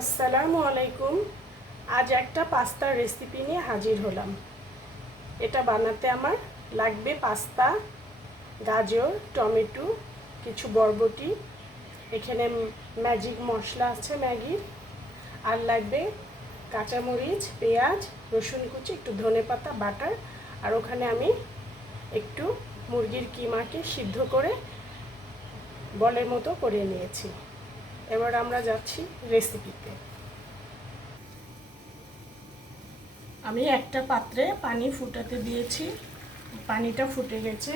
আসসালামু আলাইকুম। আজ একটা পাস্তার রেসিপি নিয়ে হাজির হলাম। এটা বানাতে আমার লাগবে পাস্তা, গাজর, টমেটো, কিছু বরবটি, এখানে ম্যাজিক মশলা আছে ম্যাগির, আর লাগবে কাঁচামরিচ, পেঁয়াজ, রসুন কুচি, একটু ধনেপাতা বাটার, আর ওখানে আমি একটু মুরগির কিমাকে সিদ্ধ করে বলের মতো করে নিয়েছি। এবার আমরা যাচ্ছি রেসিপিতে। আমি একটা পাত্রে পানি ফুটাতে দিয়েছি, পানিটা ফুটে গেছে।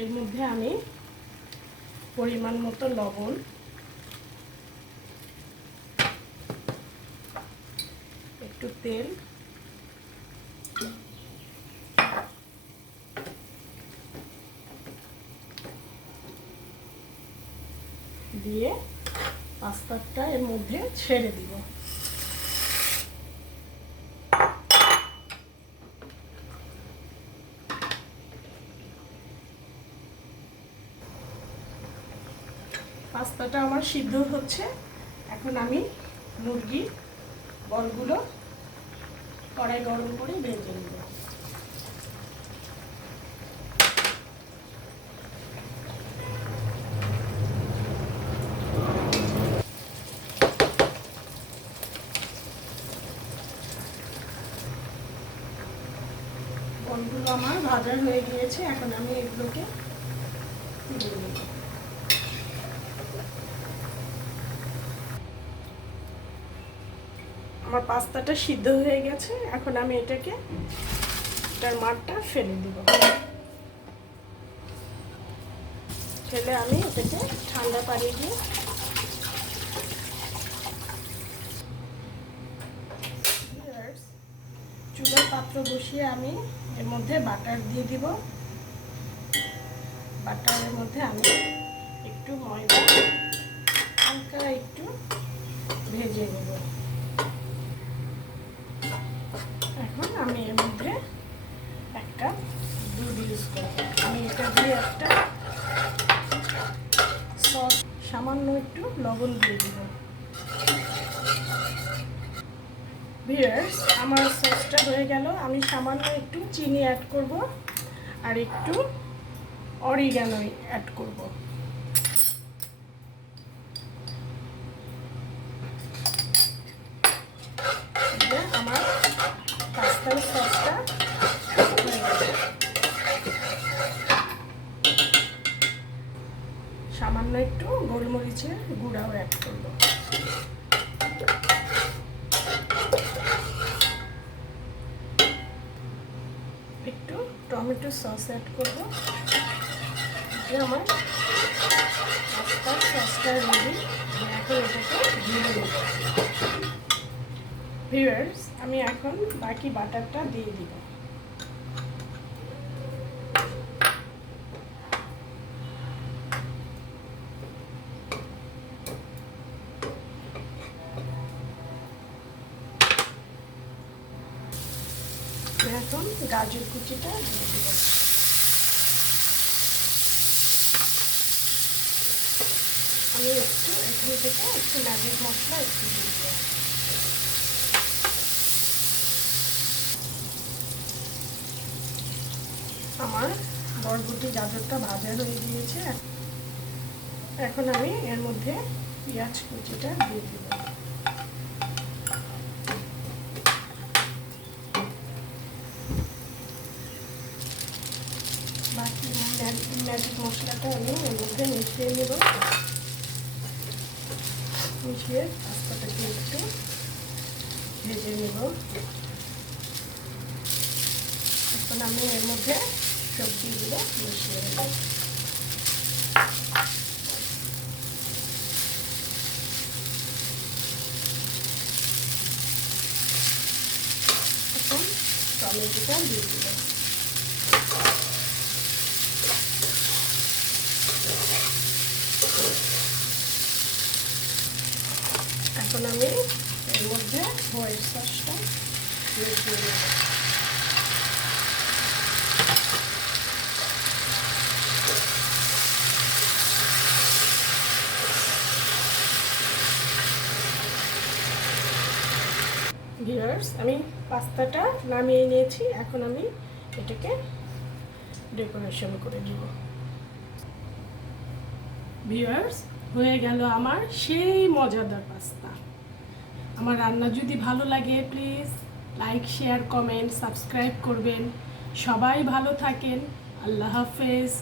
এর মধ্যে আমি পরিমাণ মতো লবণ, একটু তেল, দিয়ে পাস্তাটা এর মধ্যে ছেড়ে দিব। পাস্তাটা আমার সিদ্ধ হচ্ছে। এখন আমি মুরগির বলগুলো কড়াই গরম করে ভেজে নেব। বলগুলো আমার ভাজা হয়ে গিয়েছে, এখন আমি এগুলোকে তুলে নেব। আমার পাস্তাটা সিদ্ধ হয়ে গেছে, এখন আমি এটার মাঠটা ফেলে দিব। ফেলে আমি এটাকে ঠান্ডা পানি দিয়ে চুলার পাত্র বসিয়ে আমি এর মধ্যে বাটার দিয়ে দিব। বাটারের মধ্যে আমি একটু ময়দা হালকা একটু ভেজে নেব। এখন আমি এর মধ্যে একটা দুধ ইউজ করব। আমি এটা দিয়ে একটা সস, সামান্য একটু লবণ দিয়ে দিব। ভিউয়ার্স, আমার সসটা হয়ে গেল। আমি সামান্য একটু চিনি অ্যাড করব আর একটু অরিগানো অ্যাড করব। আমার পাস্তার সসটা হয়ে গেছে। সামান্য একটু গোলমরিচের গুঁড়াও অ্যাড করব। একটু টমেটো সস অ্যাড করব। আমার পাস্তার সসটা রেডি। এখন এটাকে দিয়ে দেব। ভিউয়ার্স, আমি এখন বাকি বাটারটা দিয়ে দিব। এখন গাজর কুচিটা দিয়ে দিব। আমি একটু এখান থেকে একটু ম্যাজিক মশলা একটু দিয়ে দিব। আমার বরবটি গাজরটা ভাজা হয়ে গিয়েছে। এখন আমি এর মধ্যে পেঁয়াজ কুচিটা দিয়ে দিব। বাকি ম্যাজিক মশলাটা আমি এর মধ্যে মিশিয়ে নেব। মিশিয়ে পাস্তাটাকে একটু ভেজে নেব। এখন আমি এর মধ্যে সবজিগুলো মিশিয়ে নেব। এখন টমেটোটা দিয়ে দিব। এখন আমি এর মধ্যে হোয়াইট সসটা মিশিয়ে নেব। ভিউয়ার্স, আমি পাস্তাটা নামিয়ে নিয়েছি, এখন আমি এটাকে ডেকোরেশন করে দিব। ভিউয়ার্স, হয়ে গেল আমার সেই মজাদার পাস্তা। আমার রান্না যদি ভালো লাগে please like, share, comment, subscribe করবেন। সবাই ভালো থাকেন। আল্লাহ হাফেজ।